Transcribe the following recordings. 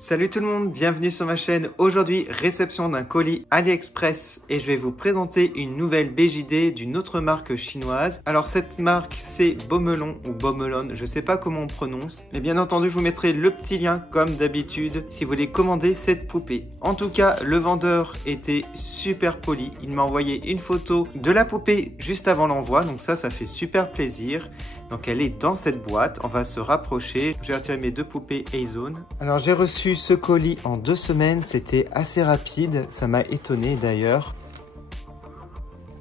Salut tout le monde, bienvenue sur ma chaîne. Aujourd'hui, réception d'un colis AliExpress et je vais vous présenter une nouvelle BJD d'une autre marque chinoise. Alors cette marque, c'est Bomelon ou Bomelon, je sais pas comment on prononce. Mais bien entendu, je vous mettrai le petit lien comme d'habitude si vous voulez commander cette poupée. En tout cas, le vendeur était super poli. Il m'a envoyé une photo de la poupée juste avant l'envoi, donc ça fait super plaisir. Donc elle est dans cette boîte, on va se rapprocher. J'ai retiré mes deux poupées A-Zone. Alors j'ai reçu ce colis en 2 semaines, c'était assez rapide, ça m'a étonné d'ailleurs.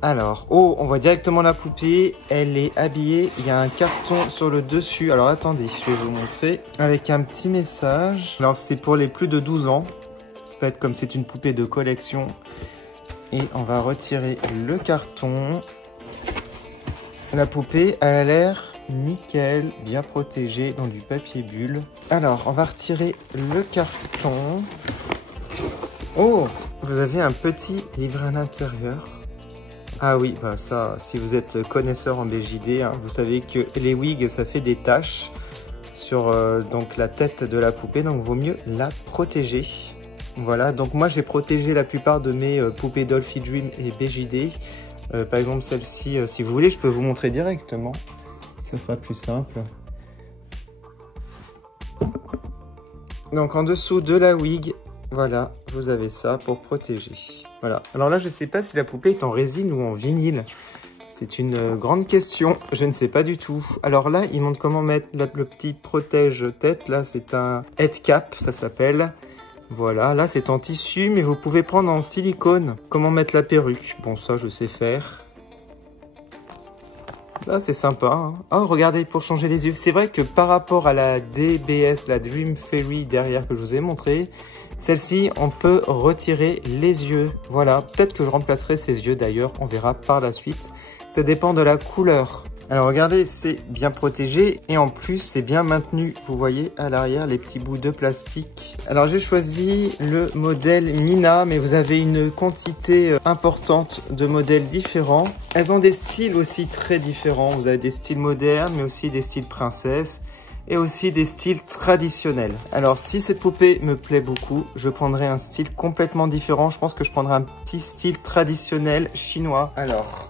Alors, on voit directement la poupée, elle est habillée, il y a un carton sur le dessus. Alors attendez, je vais vous montrer, avec un petit message. Alors c'est pour les plus de 12 ans, en fait comme c'est une poupée de collection. Et on va retirer le carton. La poupée elle a l'air nickel, bien protégée dans du papier bulle. Alors, on va retirer le carton. Oh, vous avez un petit livret à l'intérieur. Ah oui, bah ça, si vous êtes connaisseur en BJD, hein, vous savez que les wigs, ça fait des taches sur donc la tête de la poupée, donc vaut mieux la protéger. Voilà, donc moi j'ai protégé la plupart de mes poupées Dolphy Dream et BJD. Par exemple celle-ci, si vous voulez, je peux vous montrer directement. Ça sera plus simple. Donc en dessous de la wig, voilà, vous avez ça pour protéger. Voilà. Alors là, je ne sais pas si la poupée est en résine ou en vinyle. C'est une grande question, je ne sais pas du tout. Alors là, il montre comment mettre le petit protège-tête. Là, c'est un head cap, ça s'appelle. Voilà, là c'est en tissu, mais vous pouvez prendre en silicone. Comment mettre la perruque? Bon, ça je sais faire. Là c'est sympa, hein. Oh, regardez, pour changer les yeux. C'est vrai que par rapport à la DBS, la Dream Fairy derrière que je vous ai montré, celle-ci, on peut retirer les yeux. Voilà, peut-être que je remplacerai ces yeux d'ailleurs, on verra par la suite. Ça dépend de la couleur. Alors regardez, c'est bien protégé et en plus c'est bien maintenu. Vous voyez à l'arrière les petits bouts de plastique. Alors j'ai choisi le modèle Mina, mais vous avez une quantité importante de modèles différents. Elles ont des styles aussi très différents. Vous avez des styles modernes, mais aussi des styles princesse et aussi des styles traditionnels. Alors si cette poupée me plaît beaucoup, je prendrai un style complètement différent. Je pense que je prendrai un petit style traditionnel chinois. Alors...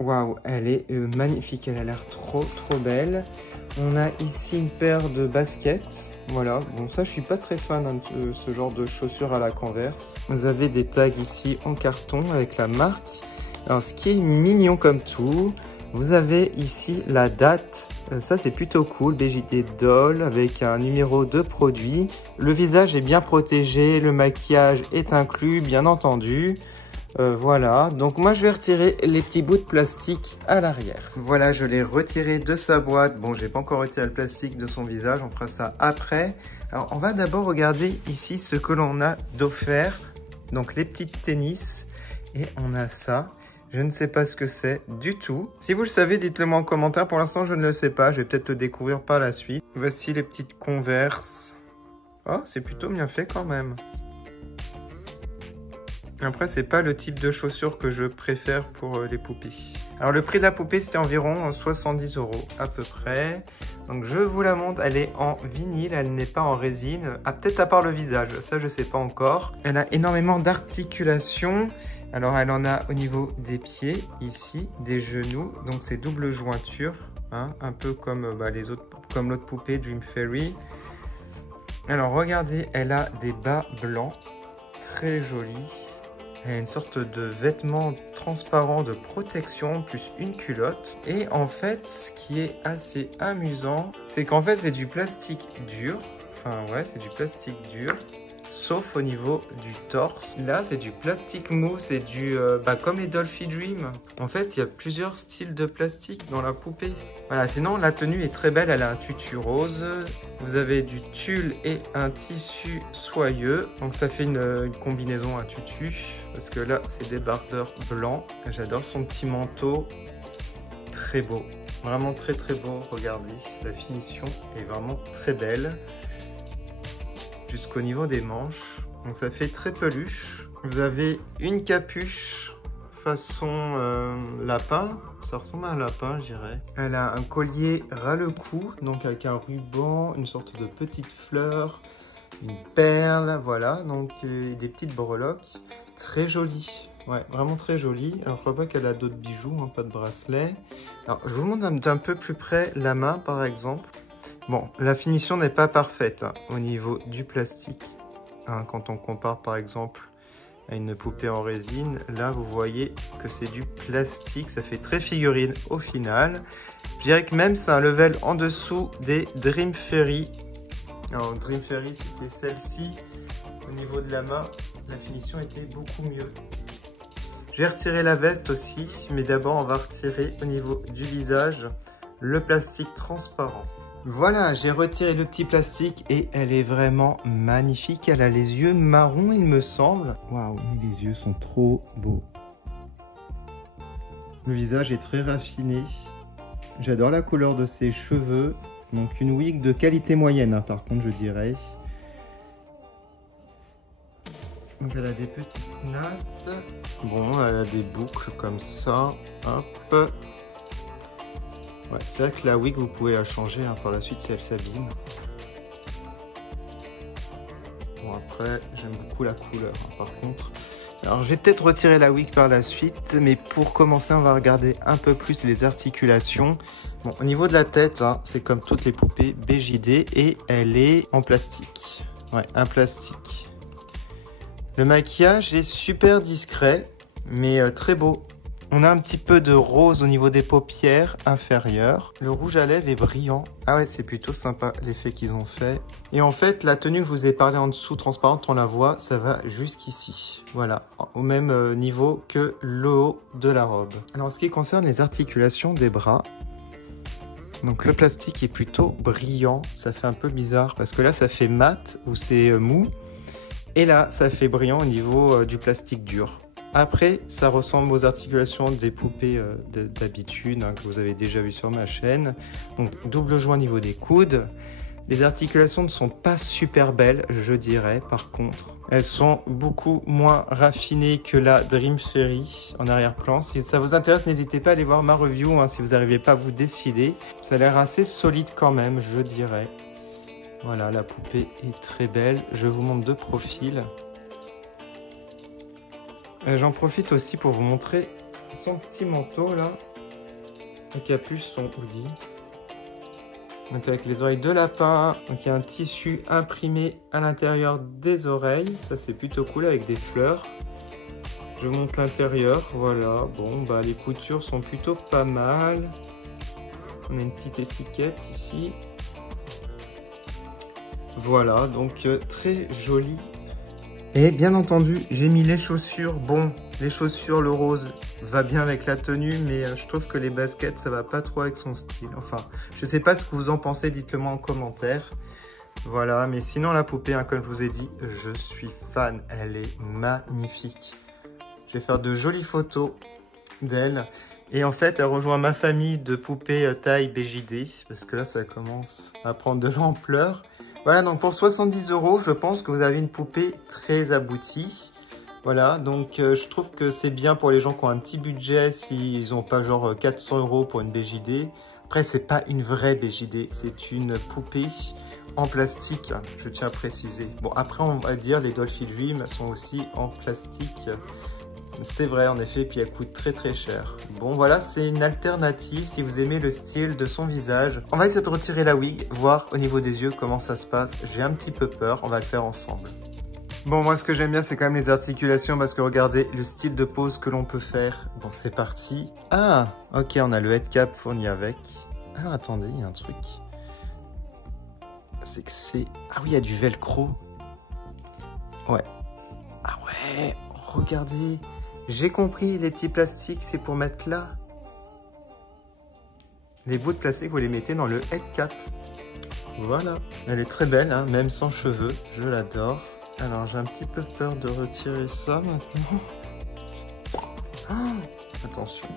waouh, elle est magnifique, elle a l'air trop belle. On a ici une paire de baskets. Voilà, bon ça je suis pas très fan hein, de ce genre de chaussures à la Converse. Vous avez des tags ici en carton avec la marque. Alors ce qui est mignon comme tout, vous avez ici la date. Ça c'est plutôt cool, BJD Doll avec un numéro de produit. Le visage est bien protégé, le maquillage est inclus bien entendu. Voilà, donc moi je vais retirer les petits bouts de plastique à l'arrière. Voilà, je l'ai retiré de sa boîte. Bon, j'ai pas encore retiré le plastique de son visage, on fera ça après. Alors, on va d'abord regarder ici ce que l'on a d'offert. Donc, les petites tennis. Et on a ça. Je ne sais pas ce que c'est du tout. Si vous le savez, dites-le moi en commentaire. Pour l'instant, je ne le sais pas. Je vais peut-être le découvrir par la suite. Voici les petites Converse. Oh, c'est plutôt bien fait quand même. Après, c'est pas le type de chaussures que je préfère pour les poupées. Alors, le prix de la poupée, c'était environ 70 € à peu près. Donc, je vous la montre. Elle est en vinyle, elle n'est pas en résine. Ah, peut-être à part le visage, ça, je sais pas encore. Elle a énormément d'articulations. Alors, elle en a au niveau des pieds, ici, des genoux. Donc, c'est double jointure, hein, un peu comme les autres, comme l'autre poupée Dream Fairy. Alors, regardez, elle a des bas blancs, très jolis. Elle a une sorte de vêtement transparent de protection plus une culotte. Et en fait, ce qui est assez amusant, c'est qu'en fait, c'est du plastique dur. Enfin, ouais, c'est du plastique dur. Sauf au niveau du torse. Là, c'est du plastique mou. C'est du... comme les Dolphy Dream. En fait, il y a plusieurs styles de plastique dans la poupée. Voilà, sinon, la tenue est très belle. Elle a un tutu rose. Vous avez du tulle et un tissu soyeux. Donc, ça fait une combinaison à tutu. Parce que là, c'est des bardeurs blancs. J'adore son petit manteau. Très beau. Vraiment très beau. Regardez, la finition est vraiment très belle. Jusqu'au niveau des manches. Donc ça fait très peluche. Vous avez une capuche façon lapin. Ça ressemble à un lapin, je dirais. Elle a un collier ras le cou, donc avec un ruban, une sorte de petite fleur. une perle, voilà, donc des petites breloques, très jolies. Ouais, vraiment très jolie. Alors, je crois pas qu'elle a d'autres bijoux, hein, pas de bracelet. Alors, je vous montre d'un peu plus près la main, par exemple. Bon, la finition n'est pas parfaite hein, au niveau du plastique. Hein, quand on compare, par exemple, à une poupée en résine, là, vous voyez que c'est du plastique. Ça fait très figurine au final. Je dirais que même c'est un level en dessous des Dream Fairy. Alors, Dream Fairy, c'était celle-ci. Au niveau de la main, la finition était beaucoup mieux. Je vais retirer la veste aussi, mais d'abord on va retirer au niveau du visage le plastique transparent. Voilà, j'ai retiré le petit plastique et elle est vraiment magnifique. Elle a les yeux marrons, il me semble. Waouh, les yeux sont trop beaux. Le visage est très raffiné. J'adore la couleur de ses cheveux. Donc une wig de qualité moyenne, hein, par contre, je dirais. Donc elle a des petites nattes. Bon, elle a des boucles comme ça. Hop. Ouais, c'est vrai que la wig, vous pouvez la changer hein, par la suite si elle s'abîme. Bon, après, j'aime beaucoup la couleur, hein, par contre. Alors, je vais peut-être retirer la wig par la suite, mais pour commencer, on va regarder un peu plus les articulations. Bon, au niveau de la tête, hein, c'est comme toutes les poupées BJD et elle est en plastique. Ouais, un plastique. Le maquillage est super discret, mais très beau. On a un petit peu de rose au niveau des paupières inférieures. Le rouge à lèvres est brillant. Ah ouais, c'est plutôt sympa l'effet qu'ils ont fait. Et en fait, la tenue que je vous ai parlé en dessous, transparente, on la voit, ça va jusqu'ici. Voilà, au même niveau que le haut de la robe. Alors, en ce qui concerne les articulations des bras, donc le plastique est plutôt brillant. Ça fait un peu bizarre parce que là, ça fait mat ou c'est mou. Et là, ça fait brillant au niveau du plastique dur. Après, ça ressemble aux articulations des poupées d'habitude hein, que vous avez déjà vu sur ma chaîne. Donc, double joint au niveau des coudes. Les articulations ne sont pas super belles, je dirais, par contre. Elles sont beaucoup moins raffinées que la Dream Fairy en arrière-plan. Si ça vous intéresse, n'hésitez pas à aller voir ma review hein, si vous n'arrivez pas à vous décider. Ça a l'air assez solide quand même, je dirais. Voilà, la poupée est très belle. Je vous montre de profil. J'en profite aussi pour vous montrer son petit manteau là. La capuche, son hoodie. Donc avec les oreilles de lapin. Donc il y a un tissu imprimé à l'intérieur des oreilles. Ça c'est plutôt cool avec des fleurs. Je vous montre l'intérieur. Voilà. Bon bah les coutures sont plutôt pas mal. On a une petite étiquette ici. Voilà, donc très joli. Et bien entendu, j'ai mis les chaussures. Bon, les chaussures, le rose va bien avec la tenue, mais je trouve que les baskets, ça va pas trop avec son style. Enfin, je sais pas ce que vous en pensez, dites-le moi en commentaire. Voilà, mais sinon la poupée, hein, comme je vous ai dit, je suis fan. Elle est magnifique. Je vais faire de jolies photos d'elle. Et en fait, elle rejoint ma famille de poupées taille BJD, parce que là, ça commence à prendre de l'ampleur. Voilà, donc pour 70 €, je pense que vous avez une poupée très aboutie. Voilà, donc je trouve que c'est bien pour les gens qui ont un petit budget, s'ils n'ont pas genre 400 € pour une BJD. Après, c'est pas une vraie BJD, c'est une poupée en plastique, je tiens à préciser. Bon, après, on va dire les Dolphy Dream sont aussi en plastique. C'est vrai en effet, puis elle coûte très très cher. Bon voilà, c'est une alternative si vous aimez le style de son visage. On va essayer de retirer la wig, voir au niveau des yeux comment ça se passe. J'ai un petit peu peur, on va le faire ensemble. Bon, moi ce que j'aime bien c'est quand même les articulations parce que regardez le style de pose que l'on peut faire. Bon, c'est parti. Ah, ok, on a le head cap fourni avec. Alors attendez, il y a un truc. C'est que c'est... Ah oui, il y a du velcro. Ouais. Ah ouais, regardez. J'ai compris, les petits plastiques, c'est pour mettre là. Les bouts de plastique, vous les mettez dans le head cap. Voilà. Elle est très belle, hein, même sans cheveux. Je l'adore. Alors, j'ai un petit peu peur de retirer ça maintenant. Ah, attention.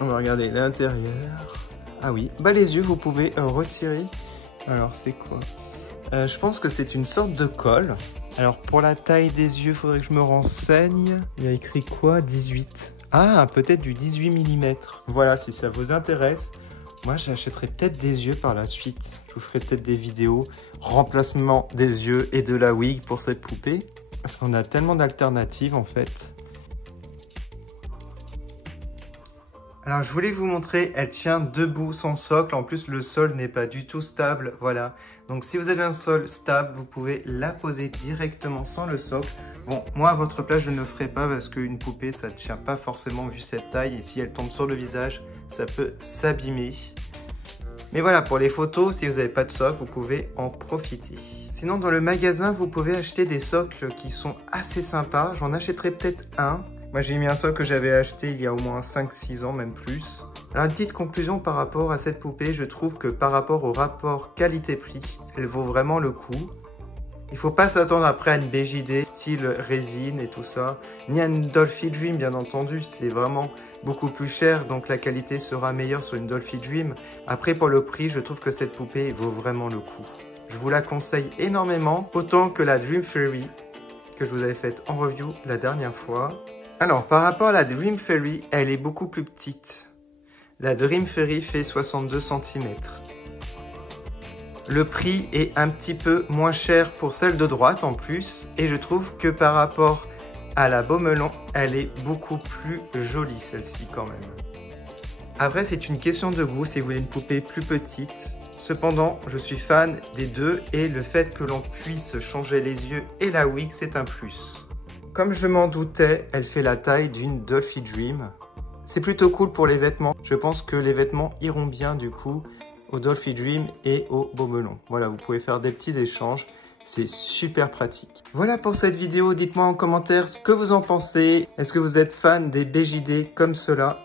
On va regarder l'intérieur. Ah oui. Bah, les yeux, vous pouvez retirer. Alors, c'est quoi? Je pense que c'est une sorte de colle. Alors, pour la taille des yeux, il faudrait que je me renseigne. Il y a écrit quoi? 18. Ah, peut-être du 18 mm. Voilà, si ça vous intéresse, Moi, j'achèterai peut-être des yeux par la suite. Je vous ferai peut-être des vidéos remplacement des yeux et de la wig pour cette poupée. Parce qu'on a tellement d'alternatives en fait. Alors je voulais vous montrer, elle tient debout son socle. En plus le sol n'est pas du tout stable, voilà. Donc si vous avez un sol stable, vous pouvez la poser directement sans le socle. Bon, moi à votre place je ne le ferai pas parce qu'une poupée ça ne tient pas forcément vu cette taille. Et si elle tombe sur le visage, ça peut s'abîmer. Mais voilà, pour les photos, si vous n'avez pas de socle, vous pouvez en profiter. Sinon dans le magasin, vous pouvez acheter des socles qui sont assez sympas. J'en achèterai peut-être un. Moi, j'ai mis un socle que j'avais acheté il y a au moins 5-6 ans, même plus. Alors, une petite conclusion par rapport à cette poupée. Je trouve que par rapport au rapport qualité-prix, elle vaut vraiment le coup. Il ne faut pas s'attendre après à une BJD style résine et tout ça. Ni à une Dolphy Dream, bien entendu. C'est vraiment beaucoup plus cher, donc la qualité sera meilleure sur une Dolphy Dream. Après, pour le prix, je trouve que cette poupée vaut vraiment le coup. Je vous la conseille énormément, autant que la Dream Fairy que je vous avais faite en review la dernière fois. Alors, par rapport à la Dream Fairy, elle est beaucoup plus petite. La Dream Fairy fait 62 cm. Le prix est un petit peu moins cher pour celle de droite en plus. Et je trouve que par rapport à la Beaumelon, elle est beaucoup plus jolie celle-ci quand même. Après, c'est une question de goût si vous voulez une poupée plus petite. Cependant, je suis fan des deux et le fait que l'on puisse changer les yeux et la wig, c'est un plus. Comme je m'en doutais, elle fait la taille d'une Dolphy Dream. C'est plutôt cool pour les vêtements. Je pense que les vêtements iront bien du coup au Dolphy Dream et au Beaumelon. Voilà, vous pouvez faire des petits échanges. C'est super pratique. Voilà pour cette vidéo. Dites-moi en commentaire ce que vous en pensez. Est-ce que vous êtes fan des BJD comme cela?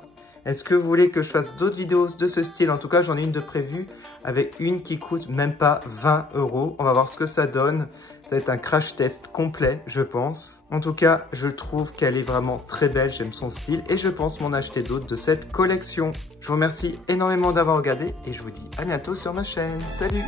Est-ce que vous voulez que je fasse d'autres vidéos de ce style? En tout cas, j'en ai une de prévue avec une qui coûte même pas 20 €. On va voir ce que ça donne. Ça va être un crash test complet, je pense. En tout cas, je trouve qu'elle est vraiment très belle. J'aime son style et je pense m'en acheter d'autres de cette collection. Je vous remercie énormément d'avoir regardé et je vous dis à bientôt sur ma chaîne. Salut!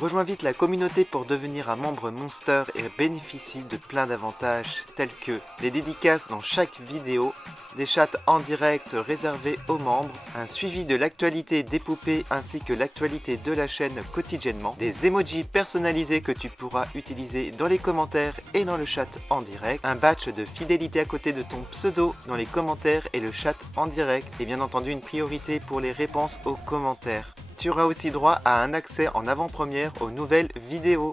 Rejoins vite la communauté pour devenir un membre Monster et bénéficie de plein d'avantages tels que des dédicaces dans chaque vidéo, des chats en direct réservés aux membres, un suivi de l'actualité des poupées ainsi que l'actualité de la chaîne quotidiennement, des emojis personnalisés que tu pourras utiliser dans les commentaires et dans le chat en direct, un badge de fidélité à côté de ton pseudo dans les commentaires et le chat en direct et bien entendu une priorité pour les réponses aux commentaires. Tu auras aussi droit à un accès en avant-première aux nouvelles vidéos.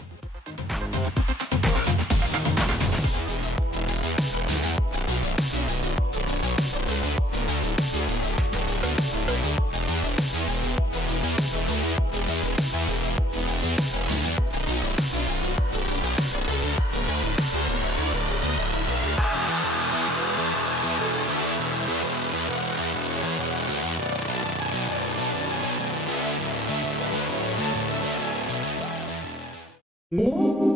Música